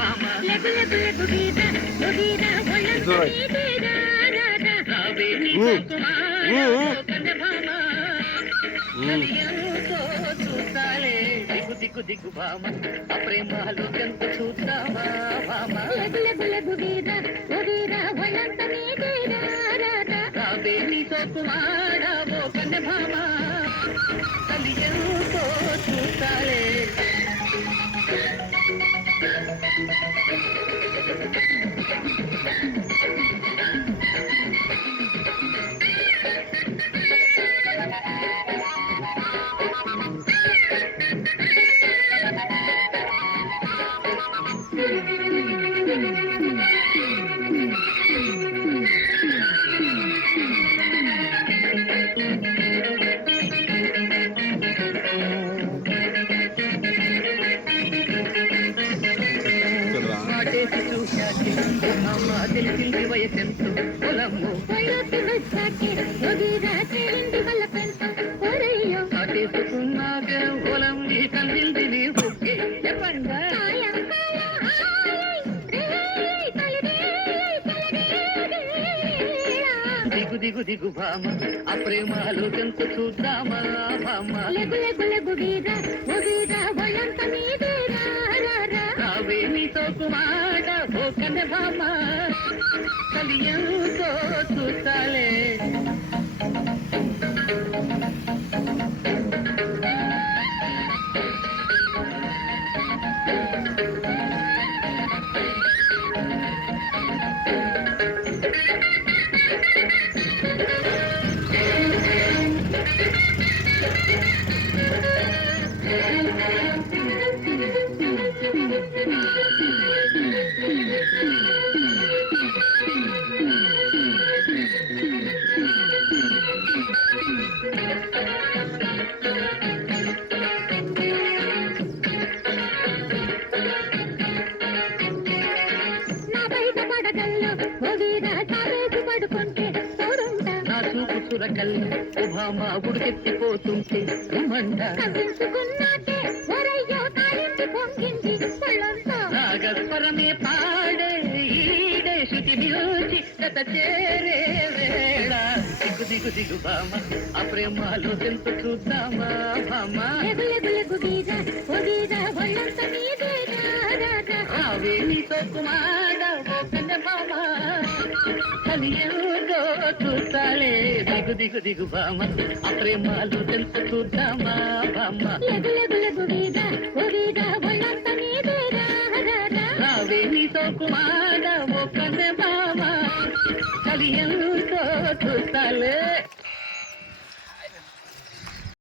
భామ లెగు లెగు లెగు గీత గీత ఒళ్ళంతా నీదేరా రాధా రావే నీ కుమార కన్నె భామ కలియంతో చూస్తాలే దిగు దిగు దిగు భామ ఆ ప్రేమలో ఎంత చూద్దామా భామ లెగు లెగు లెగు గీత గీత ఒళ్ళంతా నీదేరా రాధా రావే నీ కుమార కన్నె భామ కలియంతో చూస్తాలే తెలిసింది వయసెంతో పొలము కాటేసుకున్నాక పొలం ఈ కందింది నీ బుక్కి చెప్పండి దిగు దిగు దిగు భామ ఆ ప్రేమలో ఎంత చూద్దామా భామ లెగు లెగు లెగు గీత ఒళ్ళంత నీదేరా రావే నీతో కుమార ఓ కన్నె భామ కలియంతో చూస్తాలే సురకల్లు ఉభామ ఉడికెత్తిపోతుంటే నాగస్వరమే పాడే ఈడే శృతి మ్యూచి గత చేరే వేళ దిగు దిగు దిగు భామ ఆ ప్రేమలో ఎంత చూద్దామా భామ రావే నీతో కుమార ఓ కన్నె భామ కలియంతో చూస్తాలే దిగు దిగు దిగు భామ ఆ ప్రేమలో ఎంత చూద్దామా భామ రావే నీతో కుమార ఓ కన్నె భామ కలియంతో చూస్తాలే